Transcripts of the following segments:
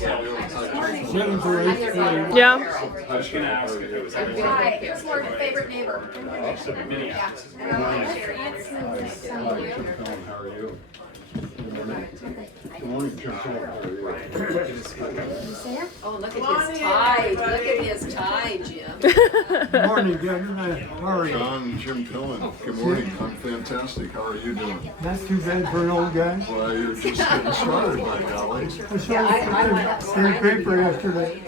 7th or 8th grade. Yeah. I was going to ask if it was everything. Hi, who's your favorite neighbor? Minneapolis. How are you? Good morning, Jim. How are you? Oh, look at his tie. Look at his tie, Jim. Good morning, Governor. How are you? John, Jim Pillen. Good morning. I'm fantastic. How are you doing? Not too bad for an old guy. Well, you're just getting started, by golly. I saw the paper yesterday.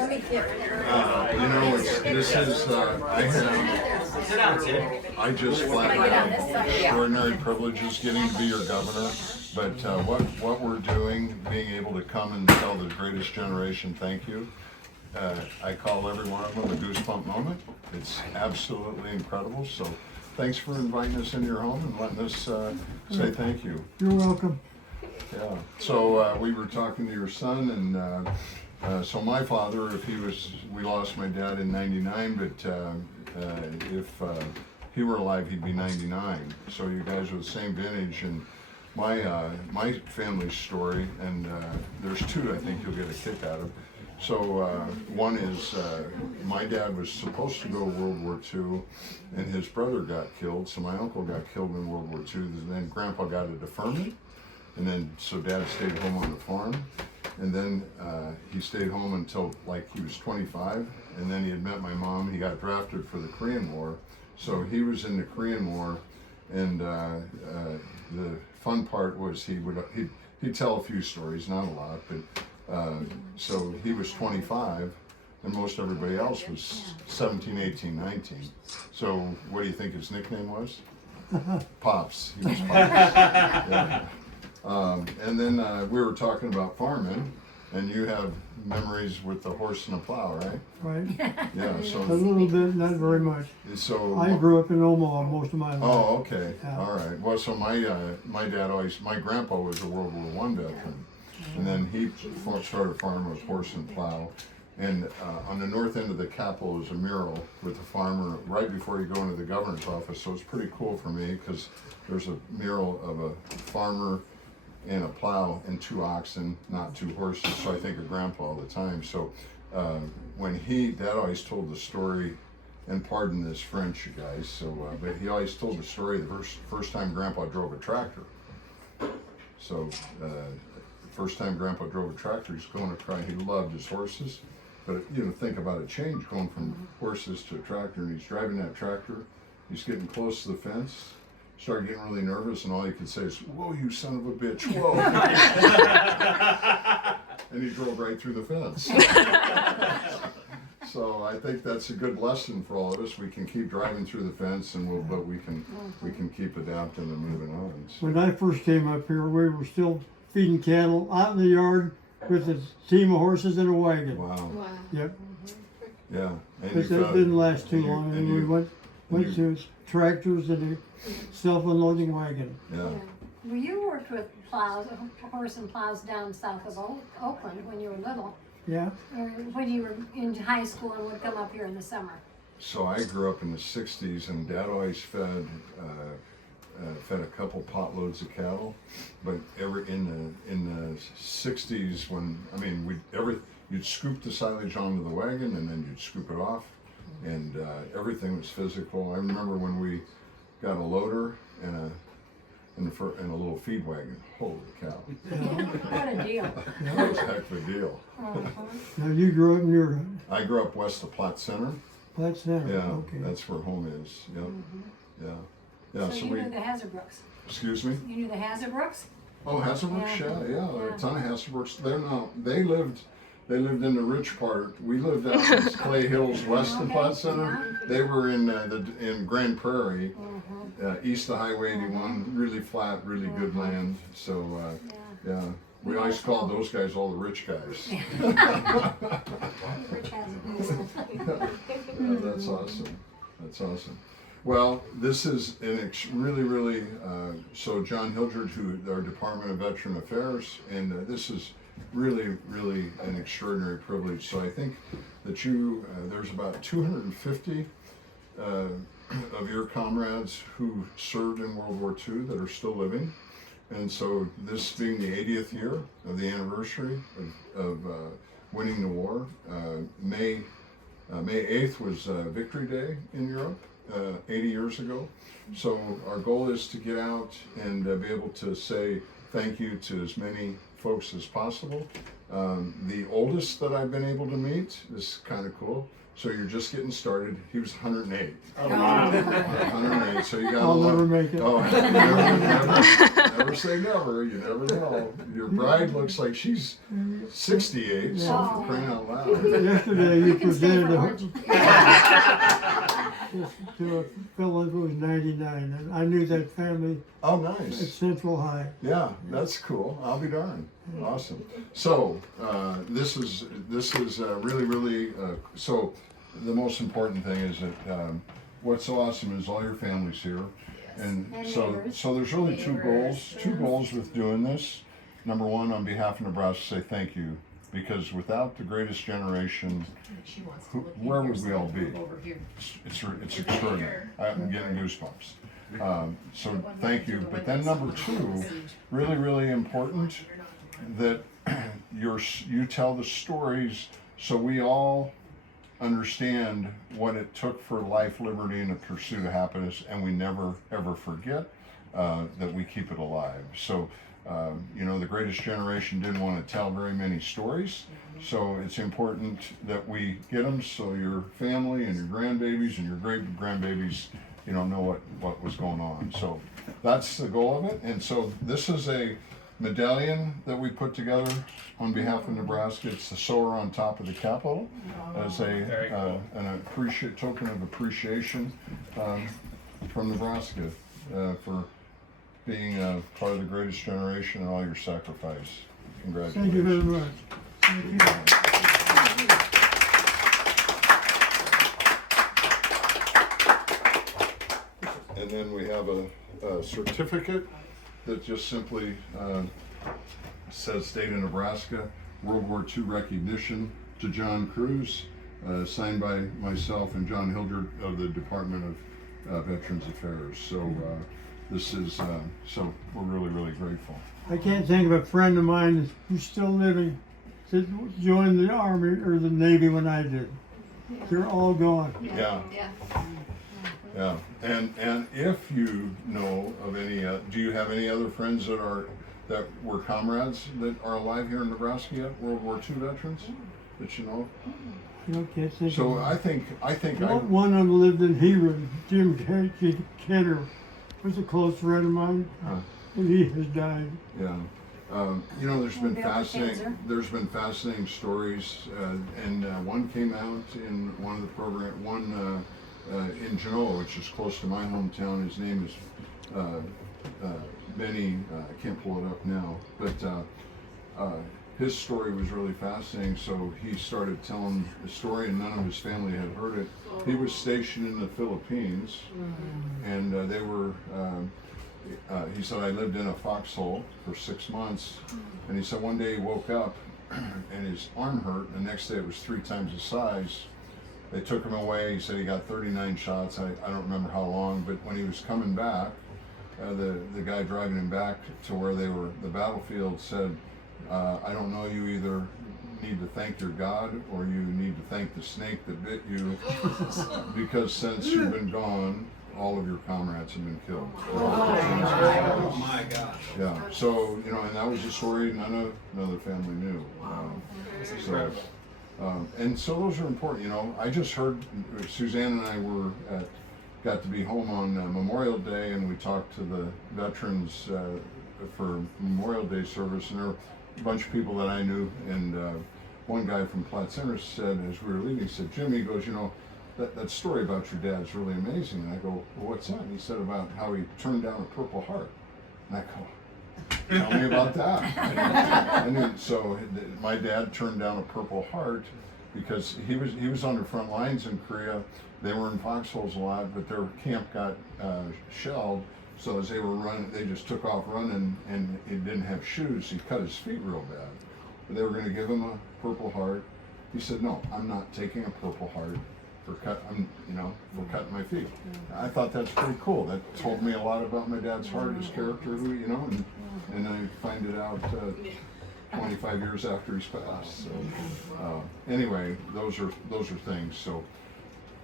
You know, I just flat out have extraordinary privileges getting to be your governor. But what we're doing, being able to come and tell the greatest generation thank you, I call every one of them a goosebump moment. It's absolutely incredible. So thanks for inviting us into your home and letting us say thank you. You're welcome. Yeah. So we were talking to your son, and so my father, we lost my dad in '99, but if he were alive, he'd be 99. So you guys are the same vintage, and my family's story, and there's two I think you'll get a kick out of. So one is my dad was supposed to go to World War II, and his brother got killed. So my uncle got killed in World War II. And then Grandpa got a deferment, and then so Dad stayed home on the farm, and then he stayed home until like he was 25, and then he had met my mom. He got drafted for the Korean War, so he was in the Korean War, and the fun part was he'd tell a few stories, not a lot, but so he was 25, and most everybody else was 17, 18, 19. So what do you think his nickname was? Pops. He was Pops. Yeah. And then we were talking about farming, and you have memories with the horse and the plow, right? Right. Yeah. A So little bit, not very much. so. I grew up in Omaha most of my life. Oh, okay. Yeah. All right. Well, so my grandpa was a World War I veteran, and then he started farming with horse and plow. And on the north end of the Capitol is a mural with a farmer right before you go into the governor's office. So it's pretty cool for me because there's a mural of a farmer and a plow and two oxen, not two horses. So I think of Grandpa all the time. So when Dad always told the story, and pardon this French, you guys. So, but he always told the story the first time Grandpa drove a tractor. So first time Grandpa drove a tractor, he's going to try. He loved his horses, but think about a change going from horses to a tractor. And he's driving that tractor. He's getting close to the fence. Started getting really nervous, and all he could say is, "Whoa, you son of a bitch, whoa!" And he drove right through the fence. So I think that's a good lesson for all of us. We can keep driving through the fence, but we can keep adapting and moving on. So. When I first came up here, we were still feeding cattle out in the yard with a team of horses and a wagon. Wow. Yep. Yeah. And But that didn't last too long, and we went to tractors and a self-unloading wagon. Yeah. Well, you worked with plows, horse and plows down south of Oakland when you were little, Yeah. or when you were in high school and would come up here in the summer. So I grew up in the '60s, and Dad always fed a couple potloads of cattle. But in the '60s, you'd scoop the silage onto the wagon, and then you'd scoop it off, and everything was physical. I remember when we got a loader and a little feed wagon. Holy cow! What a deal. That was a heck of a deal. Now you grew up near I grew up west of Platte Center. Platte Center. Yeah, Okay. that's where home is. Yep. Yeah. Yeah. So you knew the Hazerbrookes. Excuse me? You knew the Hazerbrookes? Oh, Hazelbrooks, yeah, a ton of Hazelbrooks. They lived in the rich part. We lived out in Clay Hills, west of Platte Center. They were in Grand Prairie, east of Highway 81, really flat, really good land. So, yeah. We always called those guys all the rich guys. That's awesome. That's awesome. Well, this is really, so John Hildred, our Department of Veteran Affairs, and this is really an extraordinary privilege. So I think that there's about 250 of your comrades who served in World War II that are still living. And so this being the 80th year of the anniversary of winning the war. May 8th was Victory Day in Europe 80 years ago. So our goal is to get out and be able to say thank you to as many folks as possible. The oldest that I've been able to meet is kind of cool. So you're just getting started. He was 108. Oh, wow. 108. So you got. I'll never make it. Oh, never say never. You never know. Your bride looks like she's 68. So for crying out loud. Yesterday you You can stay for presented lunch. to a fellow who was 99, and I knew that family Oh, at nice. Central High. Yeah, that's cool. I'll be darned. Awesome. So this is really so. The most important thing is that what's so awesome is all your family's here, and And so neighbors. there's really two goals with doing this. Number one, on behalf of Nebraska, say thank you, because without the greatest generation, where would we all be? It's extraordinary. I'm getting goosebumps. So thank you. But then number two, really important, that you tell the stories so we all understand what it took for life, liberty, and the pursuit of happiness, and we never ever forget that we keep it alive. So the greatest generation didn't want to tell very many stories, so it's important that we get them so your family and your grandbabies and your great grandbabies know what was going on. So that's the goal of it. And so this is a medallion that we put together on behalf of Nebraska. It's the sower on top of the Capitol as an token of appreciation from Nebraska for being part of the greatest generation and all your sacrifice. Congratulations. Thank you very much. Thank you. And then we have a certificate that just simply says State of Nebraska, World War II recognition to John Cruz, signed by myself and John Hildred of the Department of Veterans Affairs. So this is, so we're really grateful. I can't think of a friend of mine who's still living that joined the Army or the Navy when I did. They're all gone. Yeah. Yeah, and if you know of any, do you have any other friends that were comrades that are alive here in Nebraska yet? World War II veterans that you know? Can't think So of I think one of them lived in Hebron. Jim Kenner was a close friend of mine, and he has died. Yeah. There's been Maybe after fascinating. cancer. Stories, and one came out in one of the program. In Genoa, which is close to my hometown. His name is Benny. I can't pull it up now, but his story was really fascinating. So he started telling the story, and none of his family had heard it. He was stationed in the Philippines, and they were. He said, I lived in a foxhole for 6 months, and he said one day he woke up and his arm hurt, and the next day it was 3 times the size. They took him away. He said he got 39 shots. I don't remember how long, but when he was coming back, the guy driving him back to where they were, the battlefield, said, I don't know, you either need to thank your God or you need to thank the snake that bit you, because since you've been gone, all of your comrades have been killed. Oh my gosh. Yeah, so, and that was a story none of the family knew. And so those are important. I just heard Suzanne and I got to be home on Memorial Day, and we talked to the veterans for Memorial Day service, and there were a bunch of people that I knew, and one guy from Platte Center said, as we were leaving, he said, Jimmy, he goes, that story about your dad is really amazing. And I go, well, what's that? And he said about how he turned down a Purple Heart. And I go, tell me about that. And so my dad turned down a Purple Heart because he was on the front lines in Korea. They were in foxholes a lot, but their camp got shelled. So as they were running, they just took off running, and he didn't have shoes. He cut his feet real bad. But they were going to give him a Purple Heart. He said, no, I'm not taking a Purple Heart for cutting my feet. I thought that's pretty cool. That told me a lot about my dad's heart, his character, and I find it out 25 years after he's passed. So anyway, those are things. So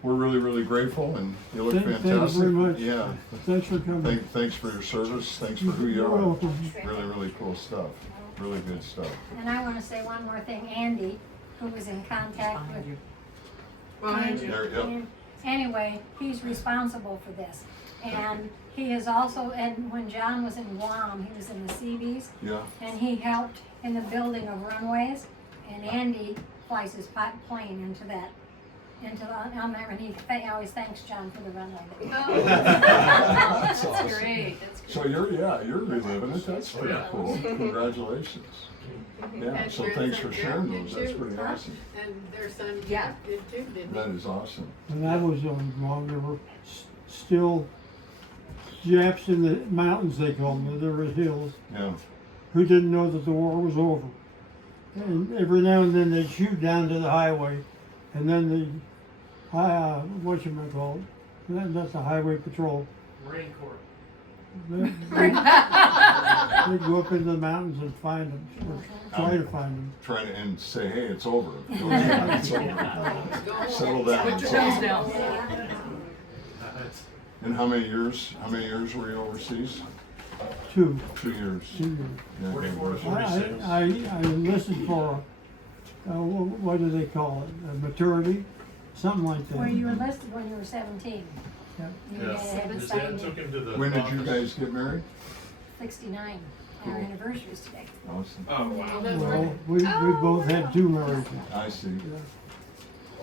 we're really, really grateful, and you look fantastic. Thank you very much. Yeah. Thanks for coming. Thanks for your service. Thanks for who you You're are. welcome. Really, really cool stuff. Really good stuff. And I wanna say one more thing, Andy, who was in contact with. There, yep. Anyway, he's responsible for this. And he is also, and when John was in Guam, he was in the Seabees, Yeah. and he helped in the building of runways. And Andy flies his plane into that, on there, and he always thanks John for the runway. Oh, That's that's awesome. great, that's great. So you're reliving it. That's pretty cool. Congratulations. Yeah. And So your thanks son for sharing Jeff those. did That's too. pretty awesome. And their son Yeah. Jeff did too, didn't That he? is awesome. When I was on Guam, there were still Japs in the mountains, they called them. There were hills Yeah. who didn't know that the war was over. And every now and then they'd shoot down to the highway, and then the whatchamacallit, that's the highway patrol. Marine Corps. They'd go up into the mountains and find them, or try to find them. Trying to and say, hey, it's over. It's over. Settle down. It's over. down. And how many years were you overseas? 2 2 years. years. Yeah, 44 to congratulations. 46. I enlisted for, what do they call it, maturity? Something like that. Where you enlisted when you were 17. Yep. You had His been dad took studying him to the. When did you office. guys get married? 69. Cool. Our anniversary is today. Awesome. Oh, wow. Well, we both had 2 marriages. I see.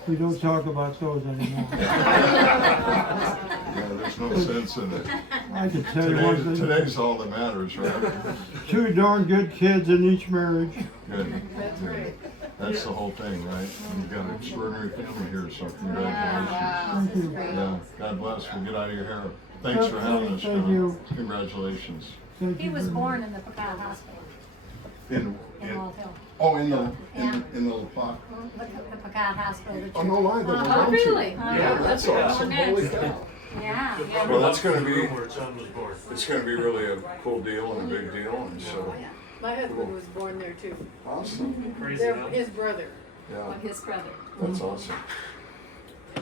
We don't talk about those anymore. Yeah, there's no sense in it. I can tell you one thing. Today's all that matters, right? 2 darn good kids in each marriage. Good. That's Good. right. That's the whole thing, right? You've got an extraordinary family here, so Wow, congratulations. Thank you. Yeah, God bless. We'll get out of your hair. Thanks for having us, Thank John. you. Congratulations. Thank He you was very much. born in the Picard Hospital In, in Walt Hill. oh, in Yeah. the La Plaque. The Picard Hospital. that Oh, you- no lie, that was Oh, on really? too. Yeah, Yeah, that's awesome. Holy cow. Yeah. Well, that's gonna be, Room where John was born. it's gonna be really a cool deal and a big deal, and so, My husband was born there too. awesome. Crazy, They're huh? his brother. Yeah, His brother. that's awesome.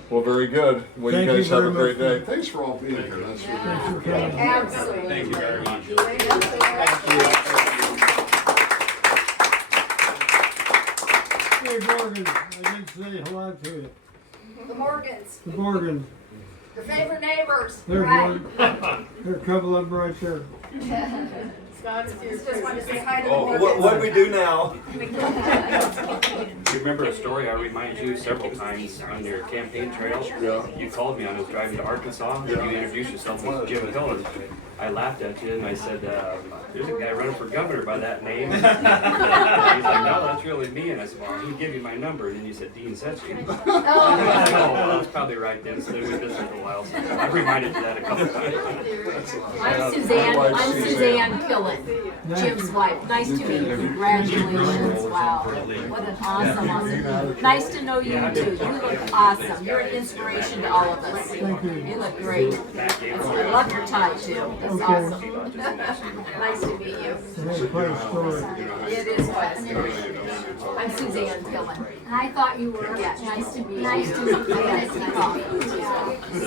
Well, very good. Well, you Thank you guys have a very great much. day. Thanks for all being here. That's really Thanks for cool. coming. Absolutely. Thank you very much. Hey, Morgan, I didn't say hello to you. The Morgans, The Morgan, your favorite neighbors. there's Right. one. There are a couple of them right there. Scott is here Just wanted to say hi to the Oh, Morgans. what we do now? You remember a story I reminded you several times on your campaign trail? Yeah. You called me on, I was driving to Arkansas, and you introduced yourself as Jim Hill, and I laughed at you, and I said, there's a guy running for governor by that name. He's like, no, that's really me, and I said, well, he'd give you my number, and then you said Dean Setching. Oh, Oh, well, that's probably right then, so then we've been for a while, so I reminded you that a couple times. I'm Suzanne, I'm Suzanne Killen, Jim's wife. Nice to meet you. Congratulations. Wow. What an awesome. Nice to know you too. You look awesome. You're an inspiration to all of us. You look great. I love your tie too. It's awesome. Nice to meet you. That's quite a story. It is quite a story. I'm Suzanne Killen. And I thought you were, Yeah, nice to meet you. Nice to meet you. Nice to meet you.